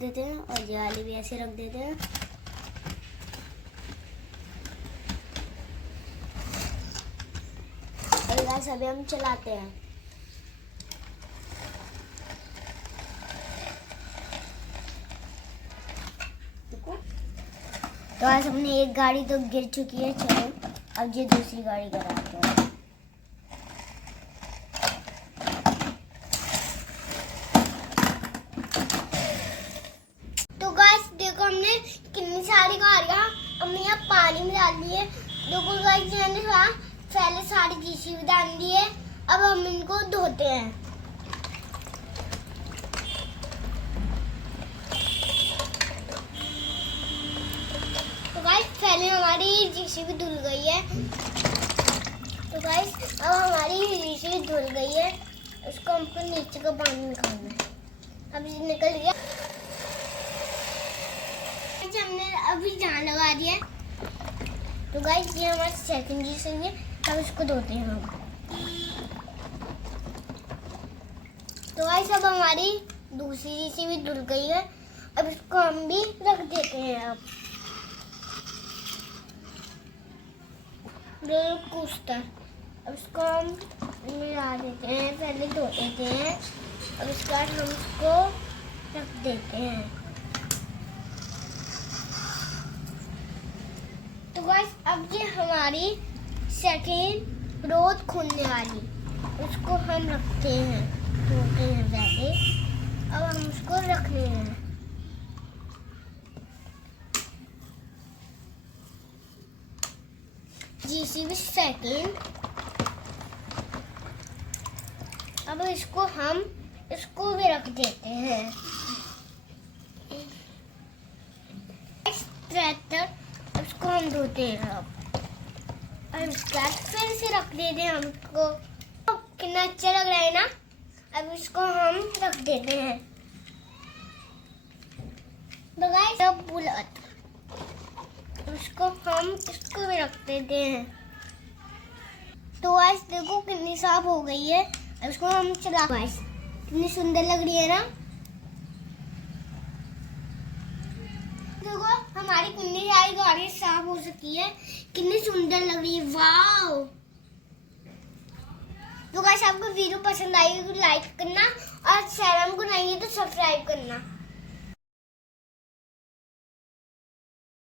देते हैं और ये वाली भी ऐसे रख देते हैं। और गाइस अभी हम चलाते हैं। तो आज हमने एक गाड़ी तो गिर चुकी है। चलो अब ये दूसरी गाड़ी कराते हैं। तो गाइस देखो हमने कितनी सारी गाड़ियाँ हमने यहाँ पानी में डाल दी है। देखो गाइस मैंने पहले सारी जीसीबी डाल दी है। अब हम इनको धोते हैं। तो गाइस पहले हमारी जीसीबी धुल गई है। तो गाइस अब हमारी जीसीबी धुल गई है। उसको हमको नीचे का पानी निकालना है। अब ये निकल गया। हमने अभी जान लगा दिया है। तो गाइस ये हमारी सेकंड जीसीबी है। अब इसको धोते हैं हम। तो गाइस अब हमारी दूसरी जीसीबी धुल गई है। अब इसको हम भी रख देते हैं। अब इसको हम मिला देते हैं। पहले धो देते हैं। अब इसके बाद हम इसको रख देते हैं। तो गाइस अब ये हमारी सेकेंड रोड खुलने वाली, उसको हम रखते हैं। धोते हैं पहले। अब हम उसको रख रहे हैं। GCB second. अब इसको भी रख देते हैं। ट्रैक्टर इसको हम धोते हैं। अब इसके बाद फिर से रख देते हैं हमको। कितना अच्छा लग रहा है ना। अब इसको हम रख देते हैं। तो गाइस अब बुलेट इसको भी रख देते हैं। तो गाइस देखो कितनी साफ हो गई है। अब इसको हम चला। गाइस कितनी सुंदर लग रही है ना। देखो हमारी कितनी सारी गाड़ी साफ हो चुकी है। कितनी सुंदर लग रही है। वाव। तो गाइस आपको वीडियो पसंद आई तो लाइक करना और चैनल को नहीं है तो सब्सक्राइब करना।